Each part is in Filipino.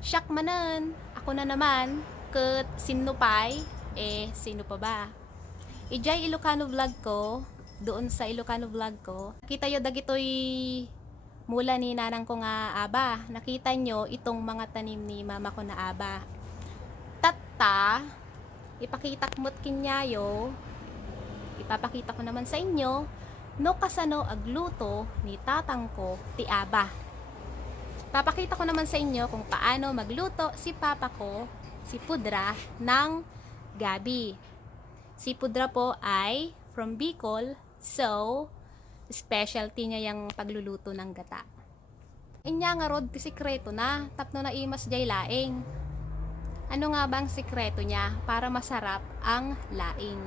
Siyak manan, ako na naman, ket sinupay, sino pa ba? Ijay Ilocano vlog ko, doon sa Ilocano vlog ko, kita yo dagitoy mula ni nanang ko nga aba. Nakita nyo itong mga tanim ni mama ko na aba. Tatta, ipakita mo't kinyayo, ipapakita ko naman sa inyo, no kasano agluto ni tatang ko ti aba. Papakita ko naman sa inyo kung paano magluto si papa ko, si Pudra, ng gabi. Si Pudra po ay from Bicol, so specialty niya yung pagluluto ng gata. Inya nga rod ti sikreto na, tapno na imas jay laing. Ano nga bang sikreto niya para masarap ang laing?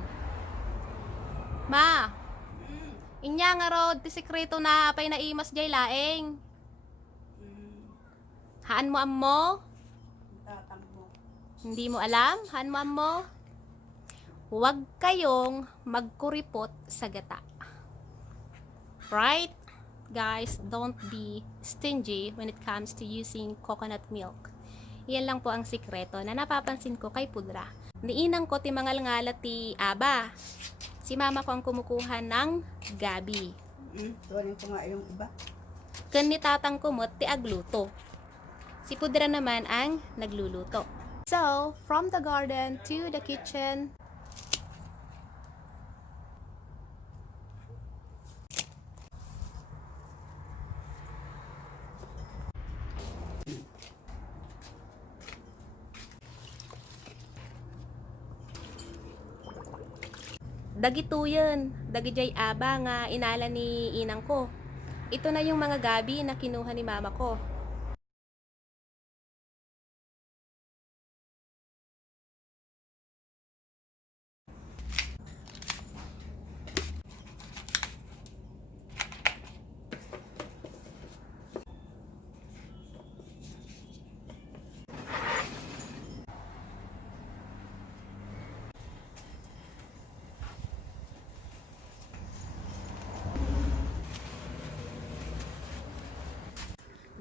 Ma, inya nga rod ti sikreto na apay na imas jay laing. Haan mo ammo? Hindi mo alam? Haan mo ammo? Huwag kayong magkuripot sa gata. Right? Guys, don't be stingy when it comes to using coconut milk. Yan lang po ang sikreto na napapansin ko kay Pudra. Niinang ko ti mangal-ngalat ti aba. Si mama ko ang kumukuha ng gabi. Tuwanin ko nga yung iba. Kan ni tatang kumot ti agluto. Si Pudra naman ang nagluluto. So, from the garden to the kitchen. Dagituyen, dagijay aba nga inala ni inang ko. Ito na yung mga gabi na kinuha ni mama ko.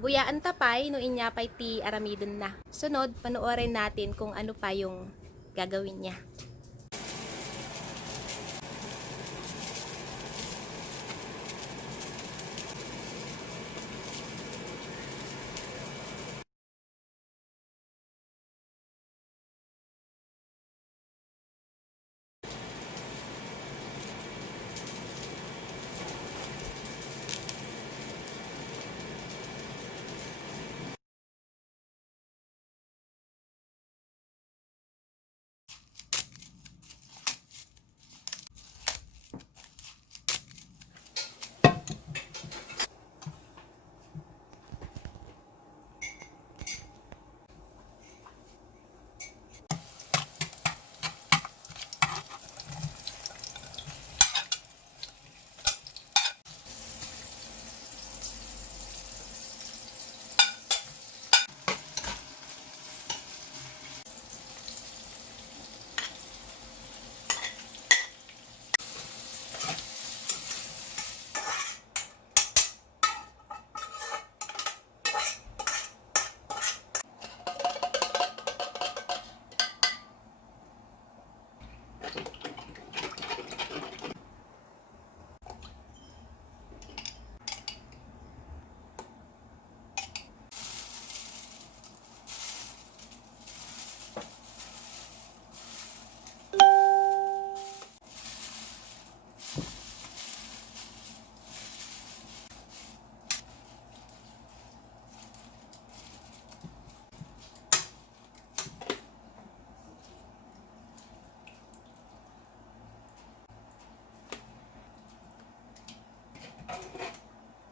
Buyaan tapay no inyapay ti aramidon na. Sunod, panoorin natin kung ano pa yung gagawin niya.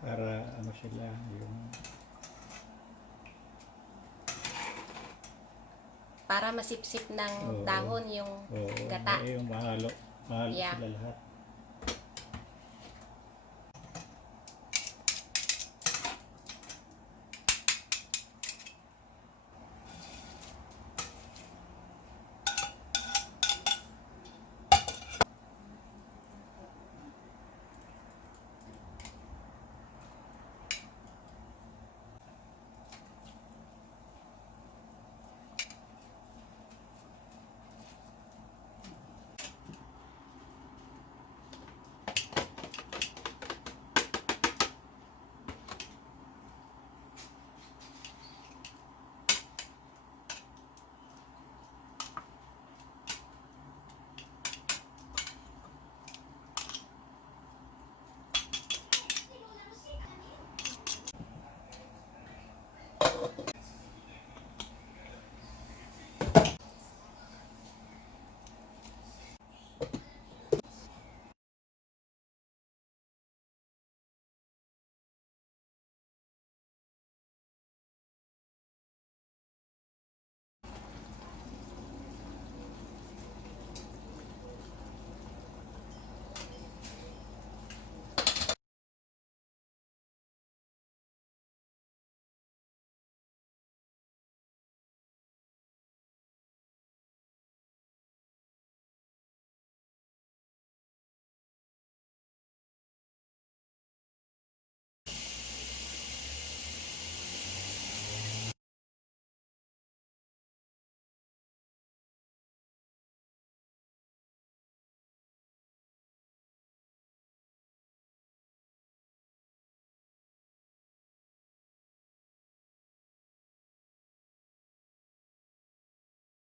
Para ano sila yung Para masipsip ng dahon yung gata. yung mahalo Yeah. sila lahat.